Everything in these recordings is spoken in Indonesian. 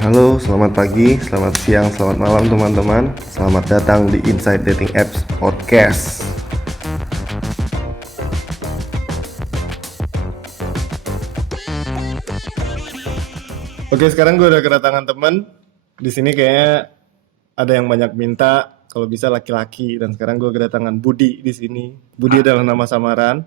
Halo, selamat pagi, selamat siang, selamat malam teman-teman. Selamat datang di Inside Dating Apps Podcast. Oke, sekarang gue udah kedatangan teman. Di sini kayaknya ada yang banyak minta, kalau bisa laki-laki. Dan sekarang gue kedatangan Budi di sini. Budi adalah nama samaran.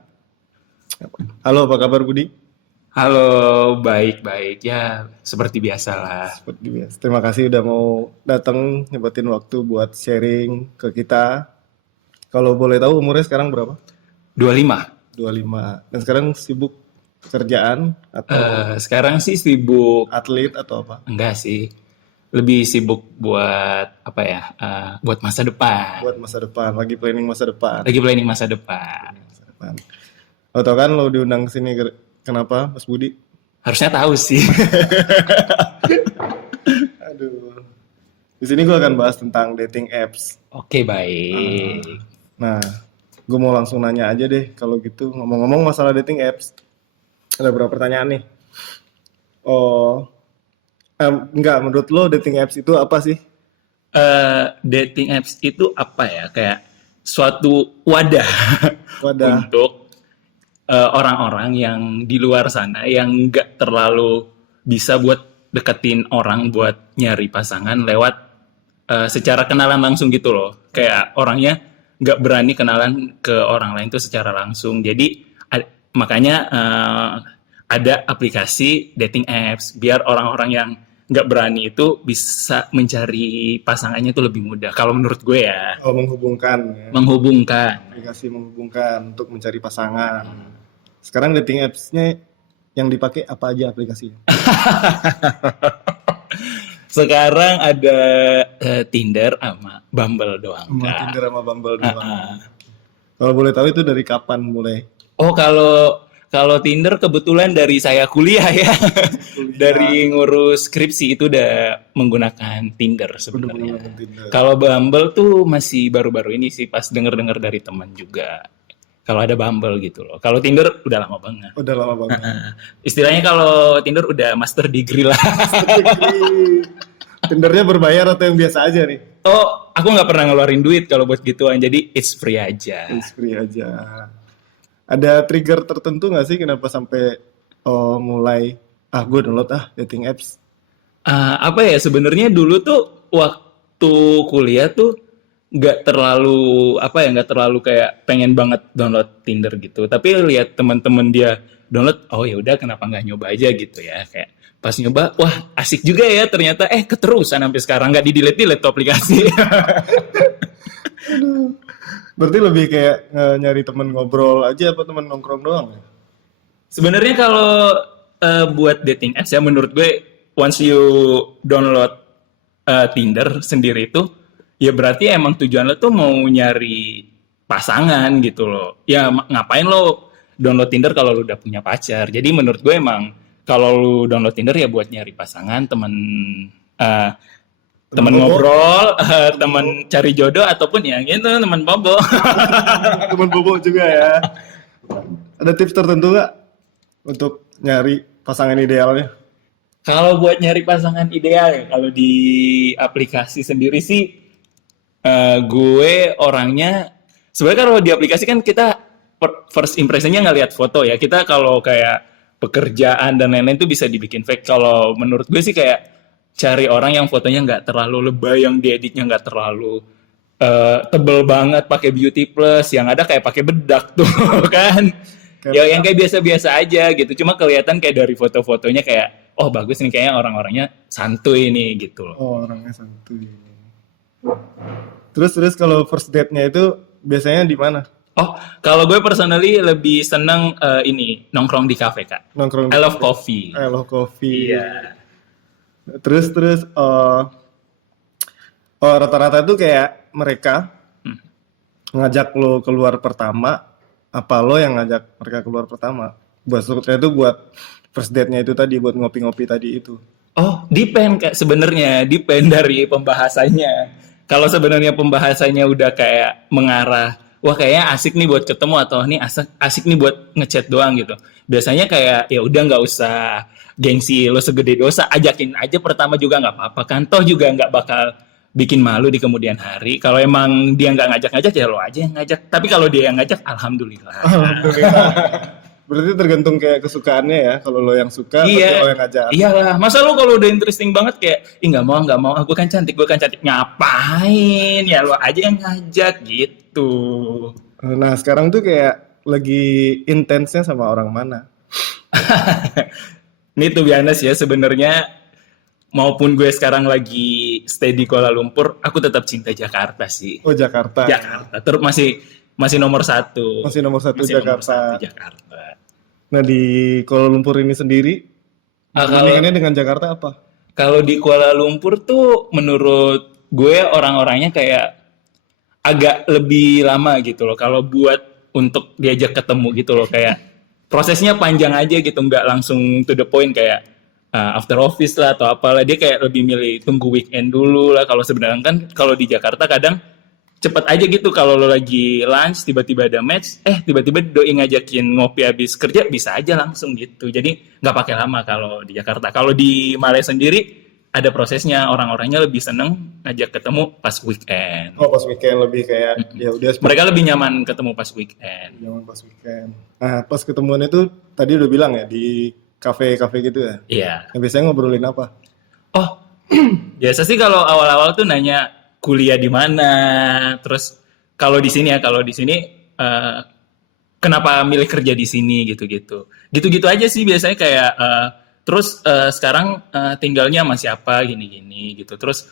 Halo, apa kabar Budi? Halo, baik-baik. Ya, seperti biasa lah. Seperti biasa. Terima kasih udah mau datang, nyebatin waktu buat sharing ke kita. Kalau boleh tahu umurnya sekarang berapa? 25. 25. Dan sekarang sibuk kerjaan atau Sekarang sih sibuk, atlet atau apa? enggak sih. Lebih sibuk buat, apa ya, buat masa depan. Buat masa depan, lagi planning masa depan. Lagi planning masa depan. Masa depan. Lo tau kan lo diundang ke sini kenapa, Mas Budi? Harusnya tahu sih. Aduh. Di sini gue akan bahas tentang dating apps. Oke, baik. Nah, gue mau langsung nanya aja deh kalau gitu. Ngomong-ngomong masalah dating apps, ada beberapa pertanyaan nih. Oh, enggak, menurut lo dating apps itu apa sih? Dating apps itu apa ya? Kayak suatu wadah Wadah. untuk orang-orang yang di luar sana yang nggak terlalu bisa buat deketin orang buat nyari pasangan lewat secara kenalan langsung gitu loh. Kayak orangnya nggak berani kenalan ke orang lain tuh secara langsung. Jadi makanya ada aplikasi dating apps biar orang-orang yang nggak berani itu bisa mencari pasangannya itu lebih mudah. Kalau menurut gue ya, Oh, menghubungkan ya. menghubungkan. Aplikasi menghubungkan untuk mencari pasangan. Sekarang dating apps-nya yang dipakai apa aja aplikasinya? Sekarang ada Tinder sama Bumble doang. Sama Kak. Tinder sama Bumble doang. Kalau boleh tahu itu dari kapan mulai? Oh, kalau Tinder kebetulan dari saya kuliah ya. Dari ngurus skripsi itu udah menggunakan Tinder sebenarnya. Menggunakan Tinder. Kalau Bumble tuh masih baru-baru ini sih pas denger-dengar dari teman juga. Kalau ada Bumble gitu loh. Kalau Tinder udah lama banget. Udah lama banget. Istilahnya kalau Tinder udah master degree lah. Tindernya berbayar atau yang biasa aja nih? Oh, aku nggak pernah ngeluarin duit kalau buat gituan. Jadi it's free aja. It's free aja. Ada trigger tertentu nggak sih kenapa sampai mulai gue download dating apps? Apa ya sebenarnya dulu tuh waktu kuliah tuh nggak terlalu kayak pengen banget download Tinder gitu. Tapi lihat teman-teman dia download, oh ya udah kenapa nggak nyoba aja gitu ya. Kayak pas nyoba, wah asik juga ya ternyata. Keterusan sampai sekarang nggak di-delete tuh aplikasi. Berarti lebih kayak nyari temen ngobrol aja apa temen nongkrong doang ya? Sebenarnya kalau buat dating apps ya menurut gue once you download Tinder sendiri itu ya berarti emang tujuan lo tuh mau nyari pasangan gitu loh. Ya ngapain lo download Tinder kalau lo udah punya pacar. Jadi menurut gue emang kalau lo download Tinder ya buat nyari pasangan, uh, teman ngobrol, teman cari jodoh ataupun ya gitu teman bobo. Temen bobo juga ya. Ada tips tertentu nggak untuk nyari pasangan idealnya? Kalau buat nyari pasangan ideal ya, kalau di aplikasi sendiri sih gue orangnya sebenarnya kalau di aplikasi kan kita first impressionnya ngelihat foto ya. Kita kalau kayak pekerjaan dan lain-lain tuh bisa dibikin fake. Kalau menurut gue sih kayak cari orang yang fotonya nggak terlalu lebay, yang dieditnya nggak terlalu tebel banget pakai beauty plus, yang ada kayak pakai bedak tuh kan. Ya yang kayak biasa-biasa aja gitu. Cuma kelihatan kayak dari foto-fotonya kayak oh bagus nih kayaknya orang-orangnya santuy nih gitu loh. Oh, orangnya santuy. Terus kalau first date-nya itu biasanya di mana? Oh, kalau gue personally lebih seneng ini nongkrong di kafe kak. Nongkrong I love coffee. I love coffee. Iya. Terus rata-rata itu kayak mereka ngajak lo keluar pertama, apa lo yang ngajak mereka keluar pertama? Maksudnya itu buat first date-nya itu tadi, buat ngopi-ngopi tadi itu. Oh, depend kak sebenarnya, depend dari pembahasannya. Kalau sebenarnya pembahasannya udah kayak mengarah wah kayaknya asik nih buat ketemu atau nih asik nih buat ngechat doang gitu. Biasanya kayak ya udah nggak usah gengsi lo segede dosa, ajakin aja pertama juga nggak apa-apa kan, toh juga nggak bakal bikin malu di kemudian hari. Kalau emang dia nggak ngajak-ngajak ya lo aja yang ngajak. Tapi kalau dia yang ngajak, alhamdulillah. Alhamdulillah. Berarti tergantung kayak kesukaannya ya. Kalau lo yang suka, berarti Iya, lo yang ngajak. iyalah. Masa lo kalau udah interesting banget kayak, ih nggak mau, gue kan cantik, ngapain? Ya lo aja yang ngajak gitu. Nah, sekarang tuh kayak lagi intensnya sama orang mana? Ini tuh biasa ya sebenarnya, maupun gue sekarang lagi stay di Kuala Lumpur, aku tetap cinta Jakarta sih. Oh, Jakarta. Jakarta, terus masih nomor satu. Masih nomor satu Masih nomor Jakarta. satu Jakarta. Nah, di Kuala Lumpur ini sendiri, Kalau perbandingannya dengan Jakarta apa? kalau di Kuala Lumpur tuh menurut gue orang-orangnya kayak agak lebih lama gitu loh. Kalau buat untuk diajak ketemu gitu loh, kayak prosesnya panjang aja gitu, nggak langsung to the point kayak after office lah atau apalah. Dia kayak lebih milih tunggu weekend dulu lah. Kalau sebenarnya kan kalau di Jakarta kadang cepet aja gitu, kalau lo lagi lunch tiba-tiba ada match, tiba-tiba doi ngajakin ngopi habis kerja, bisa aja langsung gitu. Jadi nggak pakai lama kalau di Jakarta. Kalau di Malaysia sendiri ada prosesnya, orang-orangnya lebih seneng ngajak ketemu pas weekend. Oh, pas weekend lebih kayak ya udah Mereka lebih nyaman ketemu pas weekend. jangan pas weekend. Nah, pas ketemuan itu tadi udah bilang ya di kafe-kafe gitu ya. Iya. Nah, biasanya ngobrolin apa? Oh, biasa sih kalau awal-awal tuh nanya kuliah di mana, terus kalau di sini eh, kenapa milih kerja di sini gitu-gitu. Gitu-gitu aja sih biasanya kayak terus sekarang tinggalnya sama siapa gini-gini gitu. Terus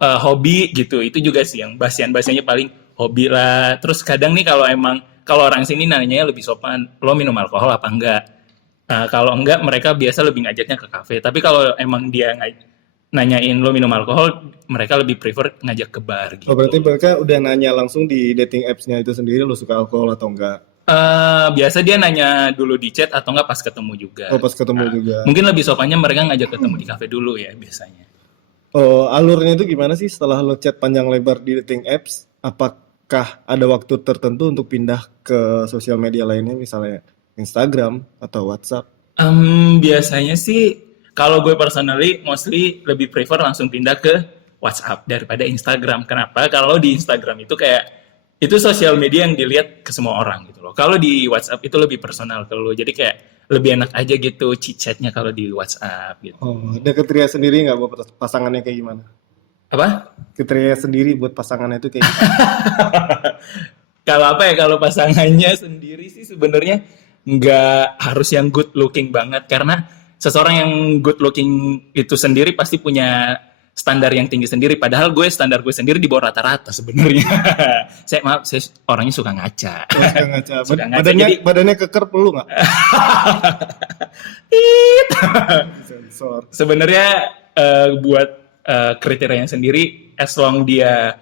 hobi gitu. Itu juga sih yang bahasian-bahasiannya paling hobi lah. Terus kadang nih kalau orang sini nanyanya lebih sopan, lo minum alkohol apa enggak? Kalau enggak, mereka biasa lebih ngajaknya ke kafe. Tapi kalau emang dia nanyain lo minum alkohol, mereka lebih prefer ngajak ke bar gitu. Oh, berarti mereka udah nanya langsung di dating apps-nya itu sendiri lo suka alkohol atau enggak? Biasa dia nanya dulu di chat atau enggak pas ketemu juga. Oh, pas ketemu juga. Mungkin lebih sopannya mereka ngajak ketemu di kafe dulu ya biasanya. Oh, alurnya itu gimana sih setelah lo chat panjang lebar di dating apps? Apakah ada waktu tertentu untuk pindah ke sosial media lainnya, misalnya Instagram atau WhatsApp? Biasanya sih kalau gue personally mostly lebih prefer langsung pindah ke WhatsApp daripada Instagram. Kenapa? Kalau di Instagram itu kayak itu sosial media yang dilihat ke semua orang gitu loh. Kalau di WhatsApp itu lebih personal ke lo. Jadi kayak lebih enak aja gitu chit-chatnya kalau di WhatsApp gitu. Oh, ada kriteria sendiri nggak buat pasangannya kayak gimana? Apa? Kriteria sendiri buat pasangannya itu kayak gimana? Kalau pasangannya sendiri sih sebenarnya nggak harus yang good looking banget, karena seseorang yang good looking itu sendiri pasti punya standar yang tinggi sendiri. Padahal standar gue sendiri di bawah rata-rata sebenarnya. saya orangnya suka ngaca. Oh, suka ngaca. Suka ngaca, Badannya, jadi- badannya keker perlu nggak? Sensor. Sebenarnya buat kriterianya sendiri, as long dia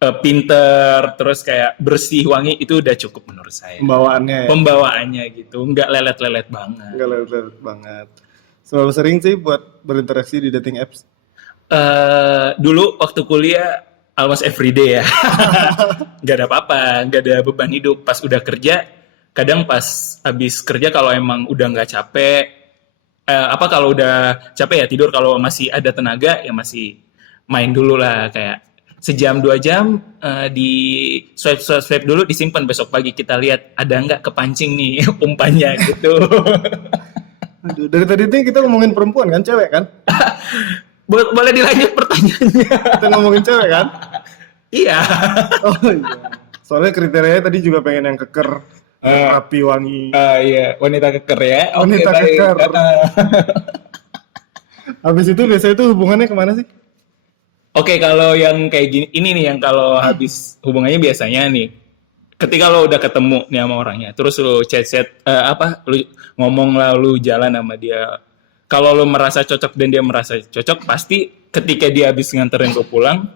pinter, terus kayak bersih, wangi, itu udah cukup menurut saya. Pembawaannya ya. Pembawaannya gitu, nggak lelet-lelet banget. Nggak lelet banget. Selalu sering sih buat berinteraksi di dating apps. Dulu waktu kuliah almost everyday ya. Nggak ada apa-apa, nggak ada beban hidup. Pas udah kerja, kadang pas habis kerja kalau emang udah nggak capek, kalau udah capek ya tidur, kalau masih ada tenaga ya masih main dulu lah, kayak sejam 2 jam di swipe dulu, disimpan, besok pagi kita lihat ada nggak kepancing nih umpannya gitu. Aduh, dari tadi tuh kita ngomongin perempuan kan, cewek kan? Boleh dilanjut pertanyaannya? Kita ngomongin cewek kan? Iya. Oh iya. Soalnya kriterianya tadi juga pengen yang keker, yang rapi, wangi. Iya, wanita keker ya. Oke, Wanita baik. keker. Habis itu biasanya tuh hubungannya kemana sih? Oke, kalau yang kayak gini, ini nih yang kalau habis hubungannya biasanya nih, ketika lo udah ketemu nih sama orangnya, terus lo chat-chat, lu ngomong lah, lu jalan sama dia. Kalau lo merasa cocok dan dia merasa cocok, pasti ketika dia habis nganterin lo pulang,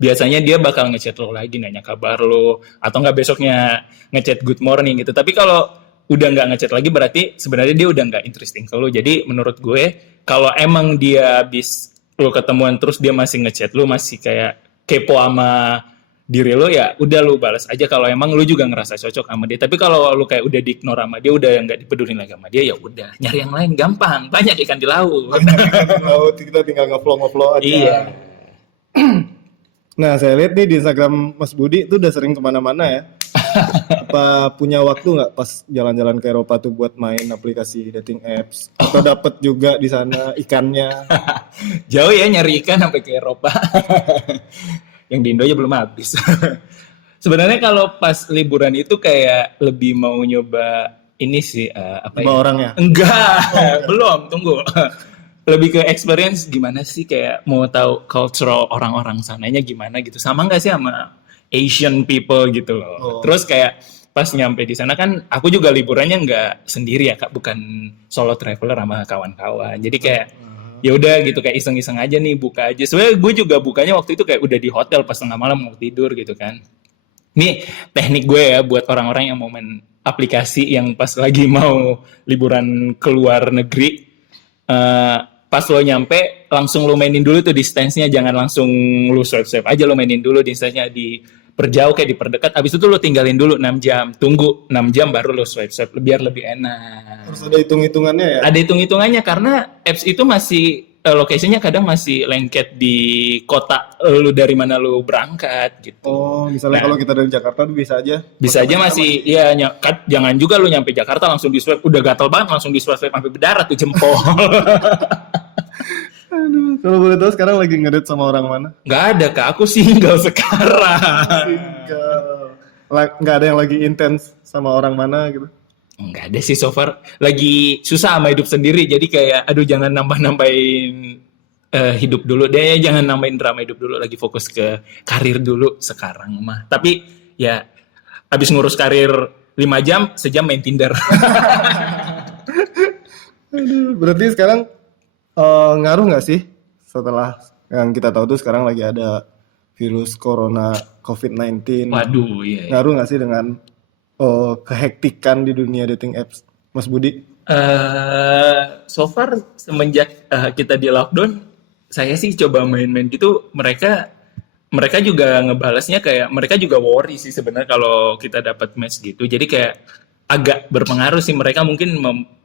biasanya dia bakal ngechat lo lagi, nanya kabar lo, atau nggak besoknya ngechat good morning gitu. Tapi kalau udah nggak ngechat lagi, berarti sebenarnya dia udah nggak interesting ke lo. Jadi menurut gue, kalau emang dia habis lo ketemuan terus dia masih ngechat lo, masih kayak kepo sama diri lo, ya udah lu balas aja kalau emang lu juga ngerasa cocok sama dia. Tapi kalau lu kayak udah di-ignore sama dia, udah nggak dipedulin lagi sama dia, ya udah nyari yang lain, gampang, banyak ikan di laut. Banyak ikan di laut, kita tinggal ngevlog aja. Iya. Nah, saya lihat nih di Instagram Mas Budi tuh udah sering kemana-mana ya. Apa punya waktu nggak pas jalan-jalan ke Eropa tuh buat main aplikasi dating apps? Atau dapat juga di sana ikannya? Jauh ya nyari ikan sampai ke Eropa. Yang di Indo aja belum habis. Sebenarnya kalau pas liburan itu kayak lebih mau nyoba ini sih, apa Lima ya? orang ya? Enggak, belum, tunggu. Lebih ke experience gimana sih, kayak mau tahu cultural orang-orang sananya gimana gitu. Sama nggak sih sama Asian people gitu loh. Oh. Terus kayak pas nyampe di sana kan aku juga liburannya nggak sendiri ya Kak, bukan solo traveler sama kawan-kawan. Jadi kayak ya udah gitu, kayak iseng-iseng aja nih, buka aja. Sebenarnya gue juga bukanya waktu itu kayak udah di hotel pas tengah malam mau tidur gitu kan. Ini teknik gue ya buat orang-orang yang mau main aplikasi yang pas lagi mau liburan ke luar negeri. Pas lo nyampe langsung lo mainin dulu tuh distance-nya, jangan langsung lo swipe aja, lo mainin dulu distance-nya, di perjauh kayak diperdekat, abis itu lo tinggalin dulu 6 jam, tunggu 6 jam baru lo swipe biar lebih enak. Harus ada hitung-hitungannya ya? Ada hitung-hitungannya karena apps itu masih lokasinya kadang masih lengket di kota lu dari mana lu berangkat gitu. Oh, misalnya Nah. kalau kita dari Jakarta tuh bisa aja. Bisa aja masih ya jangan juga lu nyampe Jakarta langsung di swipe, udah gatal banget langsung di swipe sampai berdarah tuh jempol. Aduh, kalau boleh tahu sekarang lagi ngedate sama orang mana? Nggak ada Kak, aku single sekarang. Single. Nggak ada yang lagi intens sama orang mana gitu? Nggak ada sih so far. Lagi susah sama hidup sendiri, jadi kayak aduh jangan nambah-nambahin hidup dulu deh, jangan nambahin drama hidup dulu, lagi fokus ke karir dulu sekarang mah. Tapi ya habis ngurus karir 5 jam, sejam main Tinder. Aduh, berarti sekarang ngaruh nggak sih setelah yang kita tahu tuh sekarang lagi ada virus corona COVID-19? Waduh, iya. Ngaruh nggak sih dengan kehektikan di dunia dating apps, Mas Budi? So far semenjak kita di lockdown, saya sih coba main-main gitu, mereka juga ngebalasnya kayak mereka juga worry sih sebenarnya kalau kita dapat match gitu. Jadi kayak agak berpengaruh sih, mereka mungkin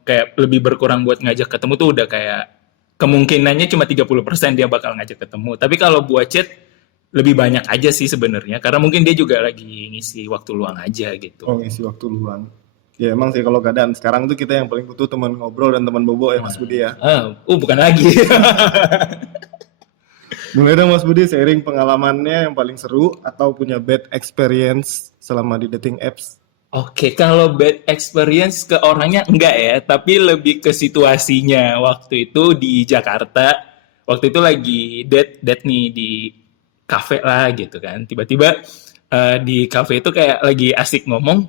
kayak lebih berkurang buat ngajak ketemu tuh, udah kayak kemungkinannya cuma 30% dia bakal ngajak ketemu. Tapi kalau buat chat lebih banyak aja sih sebenarnya, karena mungkin dia juga lagi ngisi waktu luang aja gitu. Oh, ngisi waktu luang. Ya emang sih kalau keadaan sekarang tuh kita yang paling butuh teman ngobrol dan teman bobo ya Mas Budi ya. Bukan lagi. Boleh dong Mas Budi sharing pengalamannya yang paling seru atau punya bad experience selama di dating apps? Oke, kalau bad experience ke orangnya enggak ya, tapi lebih ke situasinya. Waktu itu di Jakarta, waktu itu lagi date nih di kafe lah gitu kan. Tiba-tiba di kafe itu kayak lagi asik ngomong,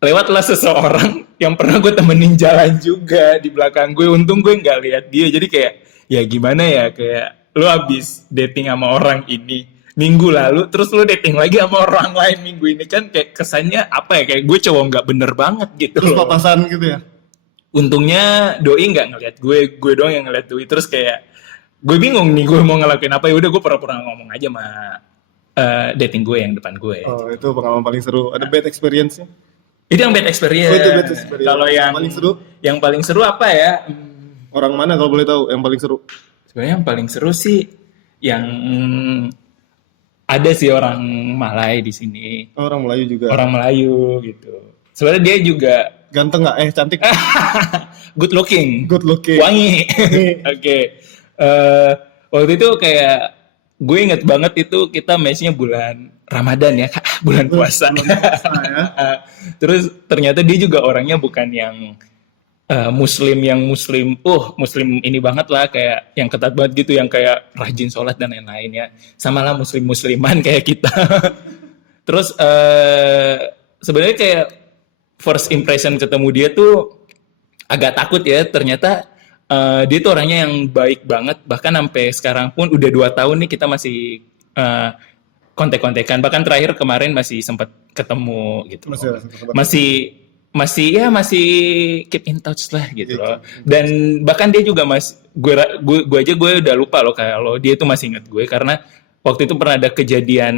lewatlah seseorang yang pernah gue temenin jalan juga di belakang gue. Untung gue nggak lihat dia, jadi kayak ya gimana ya, kayak lu abis dating sama orang ini minggu lalu, terus lu dating lagi sama orang lain minggu ini, kan kayak kesannya apa ya, kayak gue cowok nggak bener banget gitu. Terus papasan gitu ya? Untungnya doi nggak ngeliat gue doang yang ngeliat doi. Terus kayak gue bingung nih gue mau ngelakuin apa, ya udah gue pura-pura ngomong aja sama dating gue yang depan gue. Oh, itu pengalaman paling seru. Ada bad experience-nya? Itu yang bad experience. Oh, itu bad experience. Kalau yang paling seru apa ya? Orang mana kalau boleh tahu yang paling seru? Sebenarnya yang paling seru sih yang ada sih orang Malay di sini. Oh, orang Melayu juga. Orang Melayu gitu. Sebenarnya dia juga Ganteng nggak? Cantik. good looking. Good looking. Wangi. Oke. Waktu itu kayak gue inget banget itu kita match-nya bulan Ramadan ya, bulan puasa. Ya. Terus ternyata dia juga orangnya bukan yang muslim ini banget lah, kayak yang ketat banget gitu, yang kayak rajin sholat dan lain-lain ya. Sama lah musliman kayak kita. Terus sebenarnya kayak first impression ketemu dia tuh agak takut ya, ternyata dia tuh orangnya yang baik banget. Bahkan sampai sekarang pun udah 2 tahun nih kita masih kontek-kontekan. Bahkan terakhir kemarin masih sempat ketemu gitu. Masih keep in touch lah gitu loh. Dan bahkan dia juga gue udah lupa loh kalau dia tuh masih inget gue, karena waktu itu pernah ada kejadian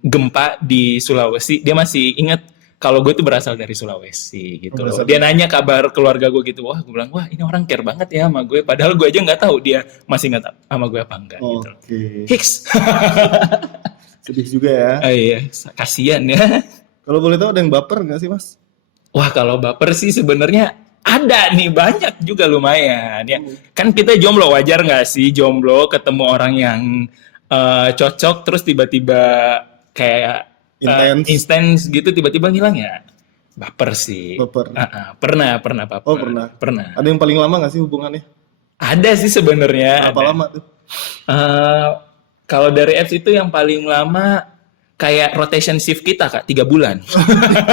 gempa di Sulawesi. Dia masih ingat kalau gue itu berasal dari Sulawesi gitu loh. Berasal Dia nanya kabar keluarga gue gitu. Wah, gue bilang, wah ini orang care banget ya sama gue. Padahal gue aja nggak tahu dia masih ingat sama gue apa enggak gitu loh. Oke. Hiks. Sedih juga ya. Iya, kasihan ya. Kalau boleh tahu ada yang baper nggak sih Mas? Wah, kalau baper sih sebenarnya ada nih, banyak juga lumayan ya. Kan kita jomblo, wajar nggak sih jomblo ketemu orang yang cocok terus tiba-tiba kayak intens gitu tiba-tiba ngilang ya. Baper sih. Baper. Pernah baper. Oh pernah. Pernah. Ada yang paling lama nggak sih hubungannya? Ada sih sebenarnya. Berapa lama tuh? Kalau dari apps itu yang paling lama kayak rotation shift kita Kak, 3 bulan.